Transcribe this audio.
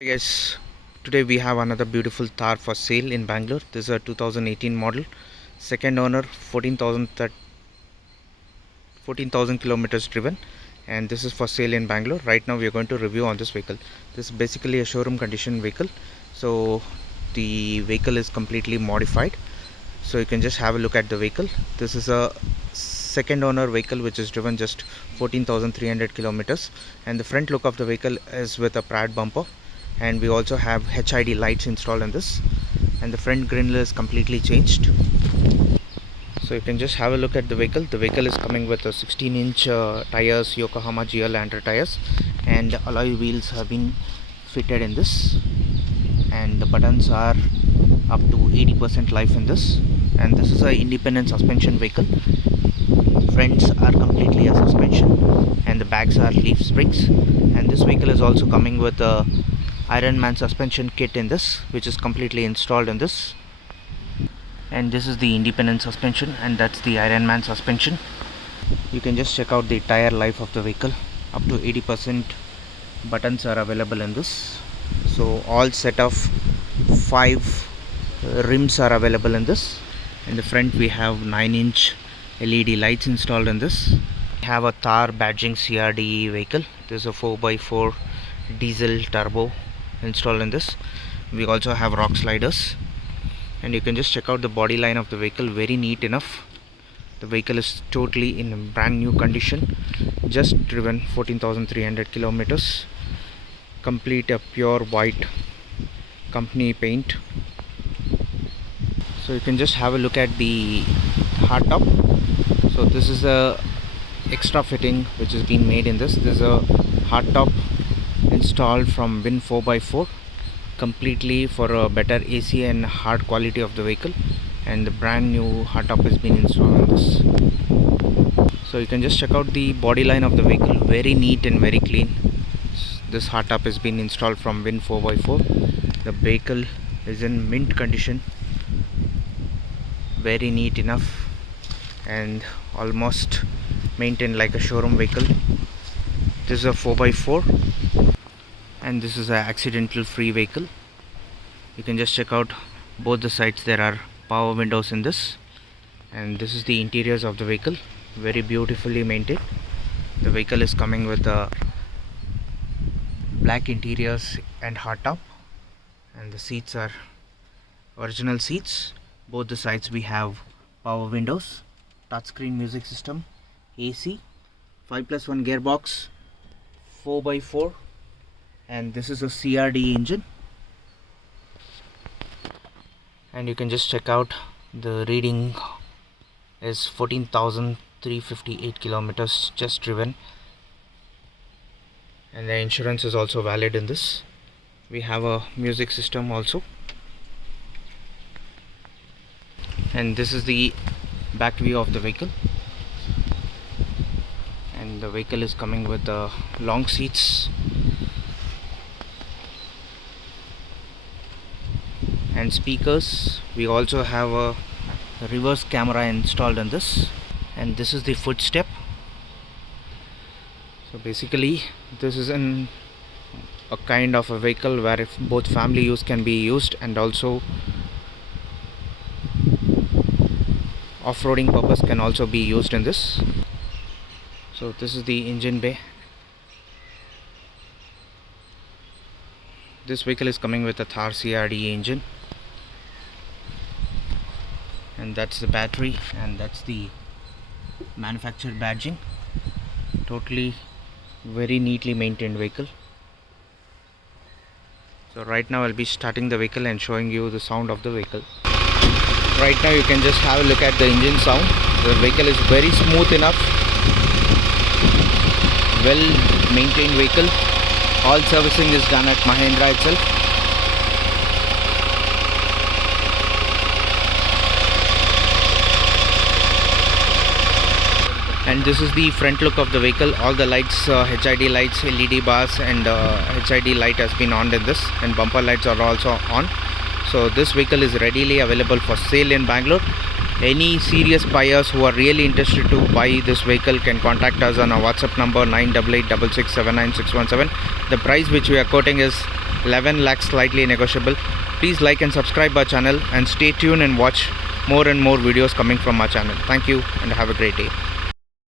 Hey guys, today we have another beautiful Thar for sale in Bangalore. This is a 2018 model, second owner, 14,000 kilometers driven, and this is for sale in Bangalore. Right now we are going to review on this vehicle. This is basically a showroom condition vehicle, so the vehicle is completely modified. So you can just have a look at the vehicle. This is a second owner vehicle which is driven just 14,300 kilometers, and the front look of the vehicle is with a Prad bumper, and we also have HID lights installed in this, and the front grille is completely changed. So you can just have a look at the vehicle. The vehicle is coming with a 16-inch tires, Yokohama Geolander tires, and alloy wheels have been fitted in this, and the buttons are up to 80% life in this. And this is a independent suspension vehicle. Fronts are completely a suspension, and the bags are leaf springs. And this vehicle is also coming with a IronMan suspension kit in this, which is completely installed in this. And this is the independent suspension, and that's the IronMan suspension. You can just check out the tire life of the vehicle. Up to 80% buttons are available in this. So all set of 5 rims are available in this. In the front we have 9-inch LED lights installed in this. We have a Thar badging CRDE vehicle. This is a 4x4 diesel turbo installed in this. We also have rock sliders, and you can just check out the body line of the vehicle. Very neat enough. The vehicle is totally in brand new condition, just driven 14,300 kilometers, complete a pure white company paint. So you can just have a look at the hardtop. So this is a extra fitting which has been made in this. This is a hardtop installed from Win 4x4, completely for a better AC and hard quality of the vehicle, and the brand new hardtop has been installed on this. So you can just check out the body line of the vehicle. Very neat and very clean. This hardtop has been installed from Win 4x4. The vehicle is in mint condition, very neat enough, and almost maintained like a showroom vehicle. This is a 4x4, and this is an accidental free vehicle. You can just check out both the sides. There are power windows in this, and this is the interiors of the vehicle. Very beautifully maintained. The vehicle is coming with a black interiors and hardtop, and the seats are original seats. Both the sides we have power windows, touchscreen music system, AC, 5+1 gearbox, 4x4, and this is a CRDE engine. And you can just check out the reading is 14,358 kilometers just driven, and the insurance is also valid in this. We have a music system also, and this is the back view of the vehicle. And the vehicle is coming with the long seats and speakers. We also have a reverse camera installed in this, and this is the footstep. So basically this is a kind of a vehicle where if both family use can be used, and also off-roading purpose can also be used in this. So this is the engine bay. This vehicle is coming with a Thar CRDE engine, and that's the battery, and that's the manufactured badging. Totally very neatly maintained vehicle. So right now I'll be starting the vehicle and showing you the sound of the vehicle. Right now you can just have a look at the engine sound. The vehicle is very smooth enough, well maintained vehicle. All servicing is done at Mahindra itself. And this is the front look of the vehicle. All the lights, HID lights, LED bars, and HID light has been on in this, and bumper lights are also on. So this vehicle is readily available for sale in Bangalore. Any serious buyers who are really interested to buy this vehicle can contact us on our WhatsApp number 98866796117. The price which we are quoting is 11 lakhs slightly negotiable. Please like and subscribe our channel and stay tuned and watch more and more videos coming from our channel. Thank you and have a great day.